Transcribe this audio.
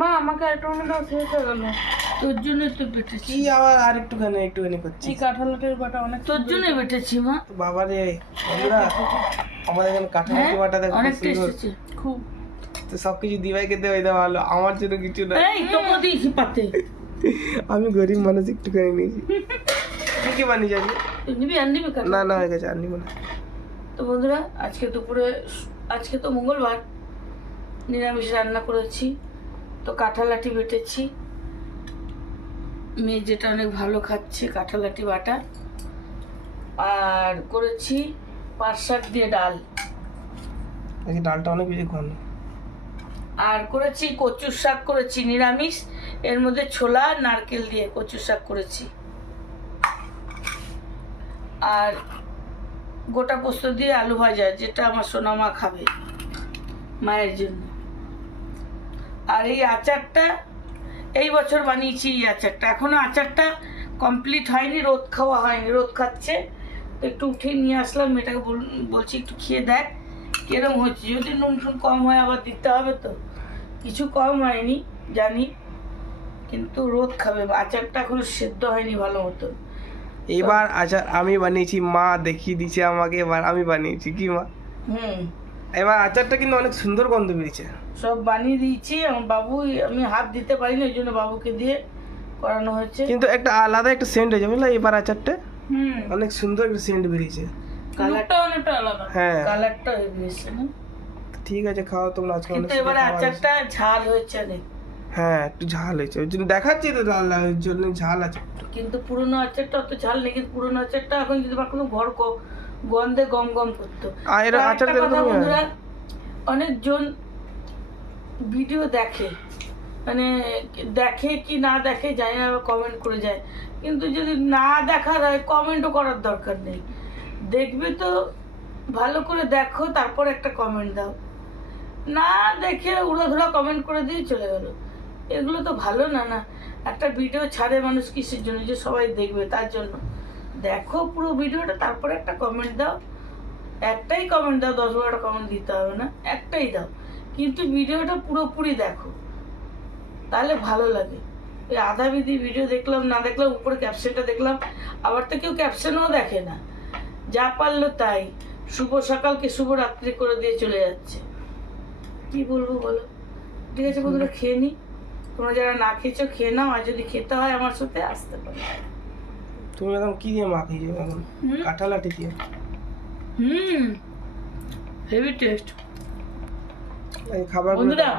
মা আমাকে আরেকটুখানি দাও, শেষ হয়ে গেল। তোর জন্যই তো বেটেছি। কি আবার আর একটুখানি করছি। এই কাঁঠালের বাটা অনেক তোর জন্যই বেটেছি মা। বাবা রে বন্ধুরা, আমাদের এখানে কাঁঠালের বাটা দেখো অনেক সুন্দর। টেস্ট আছে খুব। তো সবকিছু দিবাই খেতে হইতে ভালো, আমার জন্য কিছু না। এই তোকে দিয়েছি পাতে। আমি গরিব মানুষ, একটুখানি নিয়েছি। তুই কি বানিয়ে যাবি? তুই নিবি আর নিবি কাঁঠাল? না না, হয়ে গেছে, আর নিব না। তো বন্ধুরা, আজকে দুপুরে, আজকে তো মঙ্গলবার, নিরামিষ রান্না করেছি। তো কাঁঠালাটি বেটেছি, মেয়ে যেটা অনেক ভালো খাচ্ছে কাঁঠালাটি বাটা, আর করেছি পাট শাক দিয়ে ডাল, আজকে ডালটা অনেক বেশি ঘন। আর করেছি কচুর শাক করেছি নিরামিষ, এর মধ্যে ছোলা আর নারকেল দিয়ে কচুর শাক করেছি, আর গোটা পোস্ত দিয়ে আলু ভাজা, যেটা আমার সোনামা খাবে মায়ের জন্য। আর এই আচারটা এই বছর বানিয়েছি, এই আচারটা এখনো আচারটা কমপ্লিট হয়নি, রোদ খাওয়া হয়নি, রোদ খাচ্ছে। তো একটু উঠে নিয়ে আসলাম, মেয়েটাকে বলছি একটু খেয়ে দেখ কিরম হচ্ছে, যদি নুন টুন কম হয় আবার দিতে হবে। তো কিছু কম হয়নি জানি, কিন্তু রোদ খাবে, আচারটা এখনো সেদ্ধ হয়নি ভালো মতো। এবার আচার আমি বানিয়েছি, মা দেখিয়ে দিয়েছে আমাকে, এবার আমি বানিয়েছি কি মা। এবার আচারটা কিন্তু অনেক সুন্দর গন্ধ বেরিয়েছে। সব বানিয়ে দিয়েছি আমার বাবু, আমি হাত দিতে পারি না, ওই জন্য বাবুকে দিয়ে করানো হয়েছে। কিন্তু একটা আলাদা একটা সেন্ট হয়েছে বুঝলা, এবার আচারটা অনেক সুন্দর একটা সেন্ট বেরিয়েছে। কালারটা অনেকটা আলাদা, হ্যাঁ কালারটা বেরিয়েছে না। ঠিক আছে, খাও তোমরা আজকে। কিন্তু এবারে আচারটা ঝাল হয়েছে অনেক। হ্যাঁ একটু ঝাল হয়েছে, ওই জন্য দেখাচ্ছি তো লাল লাল, ওই জন্য ঝাল আছে। কিন্তু পুরোনো আচারটা অত ঝাল নেই, কিন্তু পুরোনো আচারটা এখন যদি বা কোনো ঘর গন্ধে গম গম করতো। আর এর আর আচার একটা কথা এরকমই হয়। বন্ধুরা, অনেকজন ভিডিও দেখে, মানে দেখে কি না দেখে জানি না, কমেন্ট করে যায়। কিন্তু যদি না দেখার হয় কমেন্টও করার দরকার নেই, দেখবে তো ভালো করে দেখো, তারপর একটা কমেন্ট দাও। না দেখে উড়াধুরা কমেন্ট করে দিয়ে চলে গেল, এগুলো তো ভালো না। না, একটা ভিডিও ছাড়ে মানুষ কিসের জন্য, যে সবাই দেখবে তার জন্য। দেখো পুরো ভিডিওটা, তারপরে একটা কমেন্ট দাও। একটাই কমেন্ট দাও, 10-12টা কমেন্ট দিতে হবে না, একটাই দাও, কিন্তু ভিডিওটা পুরোপুরি দেখো, তাহলে ভালো লাগে। এই আধা বিধি ভিডিও দেখলাম না দেখলাম, উপরে ক্যাপশনটা দেখলাম, আবার তো কেউ ক্যাপশনও দেখে না, যা পারলো তাই শুভ সকালকে শুভ রাত্রি করে দিয়ে চলে যাচ্ছে। কি বলবো বলো? ঠিক আছে বন্ধুরা, খেয়ে নি, তোমরা যারা না খেয়েছো খেয়ে নাও, আর যদি খেতে হয় আমার সাথে আসতে পারো। তুমি এখন কি দিয়ে মাখিয়েছো এখন? কাঁঠালাটি দিয়ে। হেভি টেস্ট এই খাবার বন্ধুরা।